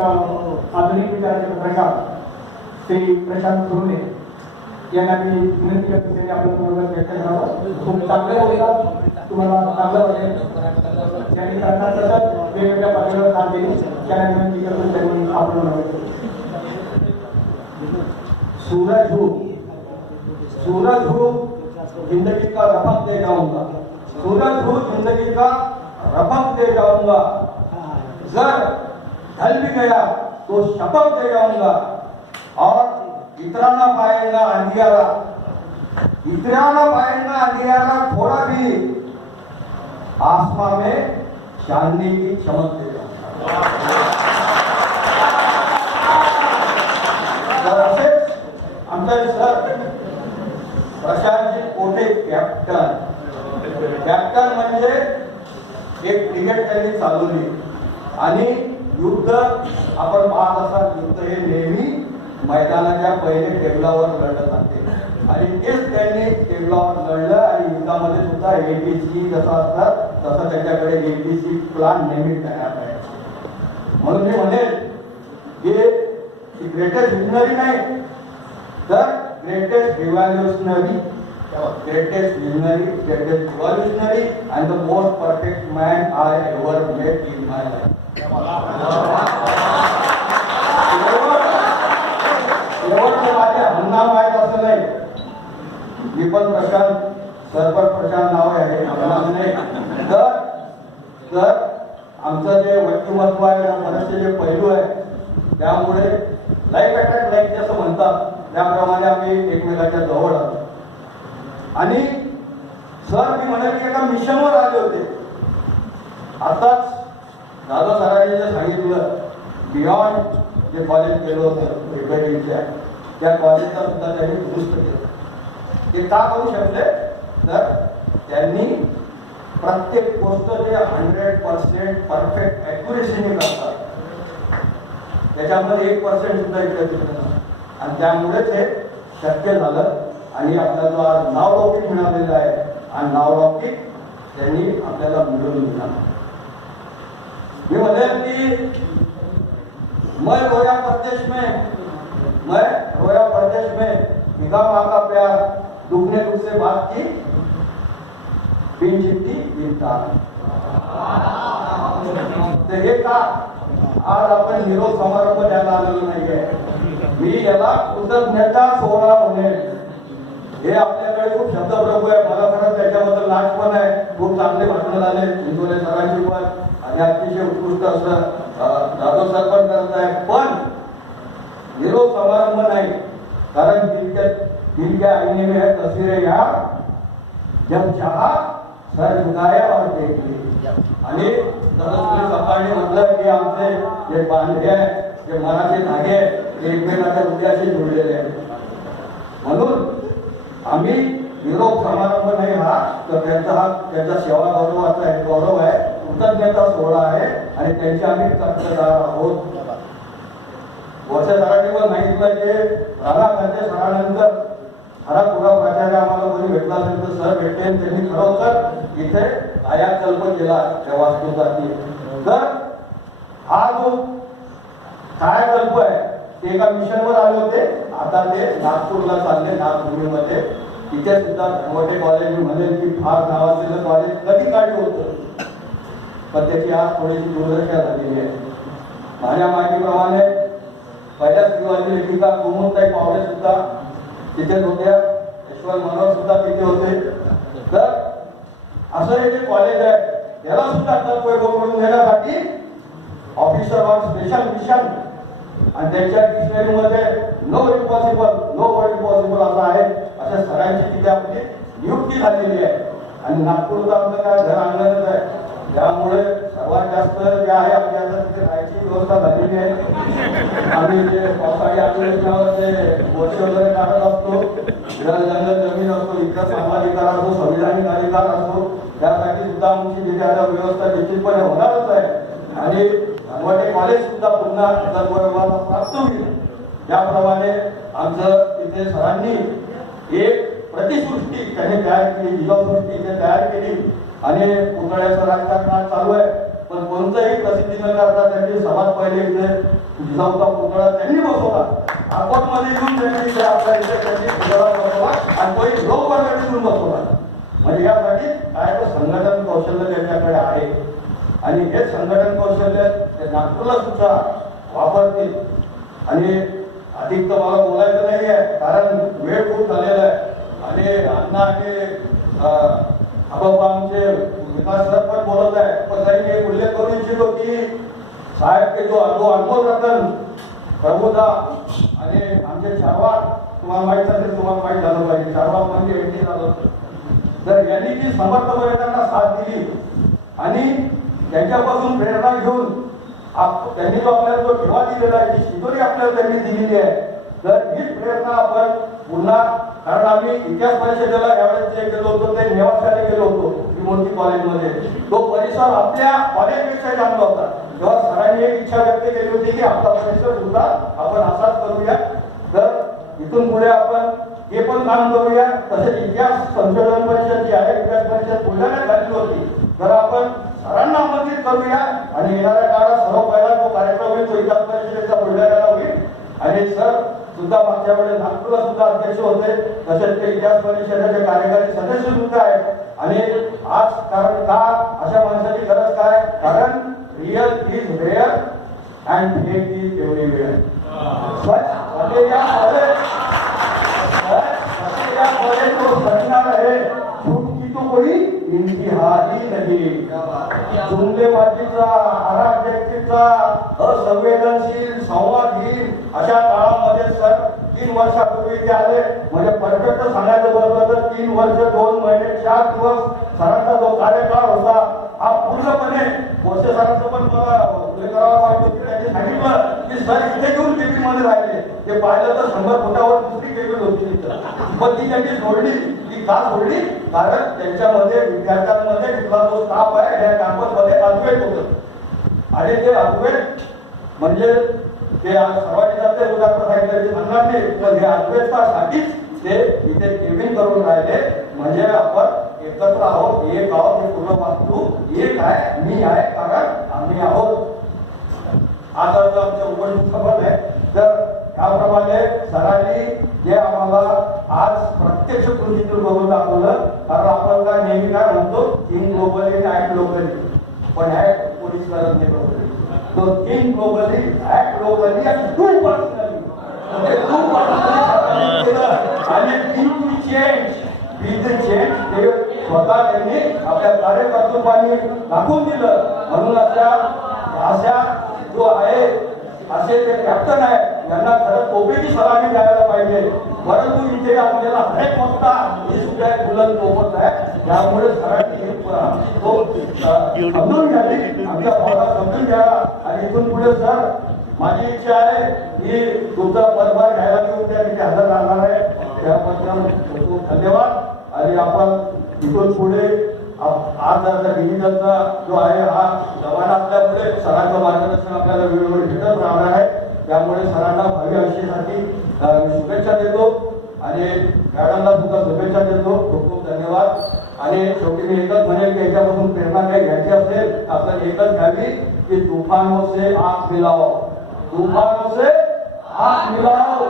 आधुनिक विचाराचे पत्रकार श्री प्रशांत सुर्वे यांना मी विनंती करतो त्यांनी आपलं मनोगत व्यक्त करावं. खूप चांगले बोलतात, तुम्हाला चांगलं वाटेल. त्यांनी कर्नाटकात वेगवेगळ्या पातळीवर काम केली, त्यांना विनंती करतो त्यांनी आपलं मनोगत केलं. सूरज हूँ जिंदगी का रफक दे जाऊंगा, सूरज हूँ जिंदगी का रफक दे जाऊंगा, जर ढल भी गया तो शपथ दे जाऊंगा, और इतराना पाएगा अंधियारा, इतराना पाएगा अंधियारा, थोड़ा भी आसमां में चांदनी की चमक दे जाऊंगा. आमचा सर प्रशांतजी कोटे कॅप्टन म्हणजे एक क्रिकेट त्यांनी चालवली आणि युद्ध आपण पाहत असाल, युद्ध हे नेहमी मैदानाच्या पहिले टेबलावर लढत असते आणि तेच त्यांनी टेबलावर लढलं आणि युद्धामध्ये सुद्धा एबीसी जसं असतात तसं त्यांच्याकडे एबीसी प्लान नेहमी तयार आहे. म्हणून मी म्हणेल की ग्रेटेस्ट विजनरी नाही तर greatest revolutionary, greatest visionary, greatest revolutionary, and the most perfect man I ever met in my life. शेवटचे माझे हन्नाम आहेत असं नाही, मी पण प्रशांत सरपर प्रशांत नाव आहे हन्नाम नाही. तर आमचं जे व्यक्तिमत्व आहे, बरेचसे जे पैलू आहे, त्यामुळे लाईफ अटॅक लाईफ जसं म्हणतात त्याप्रमाणे आम्ही एकमेकाच्या जवळ आलो. आणि सर मी म्हणाल की एका मिशनवर आले होते. आताच दादा सरांनी जे सांगितलं बियॉन्ड जे कॉलेज केलं होतं रिपेअरिंगच्या, त्या कॉलेजचा सुद्धा त्यांनी दुरुस्त केलं. ते का करू शकले तर त्यांनी प्रत्येक गोष्ट जे 100% परफेक्ट ॲक्युरेसीने करतात, त्याच्यामध्ये 1% सुद्धा इकडे दिसलं आणि त्यामुळेच हे शक्य झालं. आणि आपल्याला जो आज नावलौकिक मिळालेला आहे आणि नावलौकिक त्यांनी आपल्याला मिळवून दिला. मी म्हणेन की मैं रोया परदेश में फिदा माँ का प्यार, दुखने दुख से बात की बिन चिट्ठी बिन तार. हे का आज आपण निरोप समारंभ द्यायला आलेलो नाहीये, मी याला कृतज्ञता सोहळा म्हणेन. हे आपल्याकडे खूप शब्दप्रभू आहे, मला खरंच त्याच्याबद्दल लाज पण आहे. खूप चांगले भाषण झाले इंदोरे सरांची पण आणि अतिशय उत्कृष्ट असं जाधव सर पण करत आहे. पण निरोप समारंभ नाही, कारण दिल के आईने में है तस्वीरें यार, जब चाहा सर झुकाया और देख ली. आणि सकाळी म्हटलं की आमचे जे बांधे आहे, जे मनाचे धागे आहे, एकमेकांच्या हृदयाशी जोडलेले आहेत. म्हणून आम्ही निरोप समारंभ नाही हा, तर त्यांचा सेवा गौरवाचा एक गौरव आहे, कृतज्ञता सोहळा आहे आणि त्यांचे आम्ही कर्तव्यदार आहोत. वर्षासाराठी पण सांगितलं की राणा खाते सरानंतर खरा पुरा प्राचार्य आम्हाला कोणी भेटला असेल तर सर भेटले. त्यांनी खरोखर इथे कायाकल्प केला त्या वास्तूसाठी. तर हा जो कायाकल्प आहे ते एका मिशनवर आले होते. आता ते नागपूरला चालले, नागपूरमध्ये तिथे सुद्धा मोठे कॉलेज म्हणेल की फार नावाजलेलं कॉलेज कधी काढलं होतं, पण त्याची आज थोडीशी दुर्दशा झालेली आहे. माझ्या माहितीप्रमाणे पहिल्या स्त्रीवादी लेखिका कुमुदताई पावडे सुद्धा तिथेच होत्या, यशवंत मनोहर सुद्धा तिथे होते. तर असं हे जे कॉलेज आहे त्याला सुद्धा करून घेण्यासाठी ऑफिसर ऑन स्पेशल मिशन आणि त्यांच्या डिक्शनरीमध्ये नो वर्ड इम्पॉसिबल असं आहे. अशा सरांची तिथे आपली नियुक्ती झालेली आहे आणि नागपूरचं आपलं काय घर अंगणच आहे, त्यामुळे सर्वात जास्त जे आहे आपल्या आता तिथे राहायची व्यवस्था झालेली आहे. आम्ही जे पावसाळी आंदोलनावर ते गोष्टी वगैरे काढत असतो, जंगल जमीन असतो, इतर सामाजिक असतो, संविधानिक अधिकार असतो, त्यासाठी सुद्धा आमची तिथे आता व्यवस्था निश्चितपणे होणारच आहे. आणि मोठे कॉलेज सुद्धा पुन्हा दरवर्गाला प्राप्त होईल. त्याप्रमाणे आमचं तिथे सरांनी एक प्रतिसृष्टी त्यांनी तयार केली, जीवसृष्टी इथे तयार केली आणि पुतळ्याचं राजकारण चालू आहे. पण कोणतंही प्रसिद्धी न करता त्यांनी समाज पहिले इथे जिजाऊचा पुतळा त्यांनी बसवला. अकोटमध्ये येऊन त्यांनी इथे आपल्या इथे त्यांनी पुतळा बसवला आणि कोणी लोकवर्गणीतून बसवला. म्हणजे यासाठी काय तर संघटन कौशल्य त्यांच्याकडे आहे आणि हे संघटन कौशल्य ते नागपूरला सुद्धा वापरतील. आणि अधिक तर मला बोलायचं नाही आहे कारण वेळ खूप झालेला आहे. आणि अण्णा आणि आमचे विकास सर पण बोलत आहे, पण त्यांनी एक उल्लेख करू इच्छितो की साहेब के जो अनमोल रतन प्रभुदा आणि आमचे चारवाक, तुम्हाला माहित असेल, तुम्हाला माहित झालं पाहिजे, चारवाक म्हणजे एनटी झालं. जर यांनी जी समर्थ पर्यटकांना साथ दिली आणि त्यांच्यापासून प्रेरणा घेऊन त्यांनी जो आपल्याला जो ठेवा दिलेला आहे, जी शिदोरी आपल्याला त्यांनी दिलेली आहे, तर हीच प्रेरणा आपण पुन्हा, कारण आम्ही इतिहास परिषदेला यावेळेस जे गेलो होतो ते नेवाशाला गेलो होतो त्रिमूर्ती कॉलेजमध्ये. तो परिसर आपल्या कॉलेजपेक्षा चांगला होता. तेव्हा सरांनी एक इच्छा व्यक्त केली होती की आपला परिसर सुद्धा आपण असाच करूया. तर इथून पुढे आपण हे पण काम करूया. तसेच इतिहास संशोधन परिषद जी आहे, इतिहास परिषद बुलढाण्यात झालेली होती, तर आपण सरांना आमंत्रित करूया आणि येणाऱ्या काळात सर्व पहिला जो कार्यक्रम होईल तो इतिहास परिषदेचा बुलढाण्याला होईल. आणि सर सुद्धा मागच्या वेळेस नागपूरला सुद्धा अध्यक्ष होते, तसेच ते इतिहास परिषदेचे कार्यकारी सदस्य सुद्धा आहेत. आणि आज कारण का अशा माणसाची गरज काय, कारण real is rare and fake is everywhere. तो सचना रहे, झूठ की तो कोई इंतहा ही नहीं. जुमलेबाजीचा, अराजकतेचा, असंवेदनशील, संवादहीन अशा काळामध्ये सर 3 वर्षापूर्वी ते आले. म्हणजे परफेक्ट सांगायचं बरोबर तर 3 वर्ष 2 महिने 4 दिवस सरांचा जो कार्यकाळ होता हा पूर्णपणे कोसे सरांचं पण मला उल्लेख करावा लागतो की त्यांनी सांगितलं की सर इथे येऊन केबिन मध्ये राहिले. ते पाहिलं तर 100 फुटावर दुसरी केबिन होती तिथं, पण ती त्यांनी सोडली. ती का सोडली, कारण त्यांच्यामध्ये विद्यार्थ्यांमध्ये तिथला जो स्टाफ आहे त्या कॅम्पसमध्ये अद्वैत होतं. आणि ते अद्वैत म्हणजे ते सर्वांनी जाते उदाहरण सांगितलं सांगणार नाही, पण हे अद्वैतासाठीच ते इथे केबिन करून राहिले. म्हणजे आपण एकत्र आहोत, एक आहोत, हे पूर्ण वास्तू एक आहे, मी आहे, कारण आम्ही आहोत. आता आमचं उपनिषद आहे. तर त्याप्रमाणे सरांनी जे आम्हाला आज प्रत्यक्ष कृतीतून बघून दाखवलं. कारण आपण काय नेहमी काय म्हणतो, थिंक ग्लोबली ऍक्ट लोकली, पण ऍक्ट कोणीच करत नाही ग्लोबली. तो थिंक ग्लोबली ऍक्ट लोकली आणि डू पर्सनली. आणि think to change, be the change. ते स्वतः त्यांनी आपल्या कार्यकर्तृत्वाने दाखवून दिलं. म्हणून अशा जो आहे असे ते कॅप्टन आहे यांना खरं तोपेची सलामी द्यायला पाहिजे. परंतु इथे आपल्याला हरेक वक्ता ही सुद्धा एक बुलंद तोफच आहे. त्यामुळे सरांनी समजून घ्यावी, आमच्या भावाला समजून घ्यावा. आणि इथून पुढे सर माझी इच्छा आहे की तुमचा पदभार घ्यायला घेऊन त्या तिथे हजर राहणार आहे. त्याबद्दल खूप धन्यवाद. आणि आपण इथून पुढे आज डिजिटलचा जो आहे हा जमाना असल्यामुळे सरांचं मार्गदर्शन आपल्याला वेळोवेळी भेटत राहणार आहे. त्यामुळे सरांना भावी आयुष्यासाठी मी शुभेच्छा देतो आणि मॅडमला सुद्धा शुभेच्छा देतो. खूप खूप धन्यवाद. आणि शेवटी मी एकच म्हणेल की याच्यापासून प्रेरणा काही घ्यायची असेल आपण एकच घ्यावी की तुफानों से आंख मिलाओ, तुफानों से आंख मिलाओ.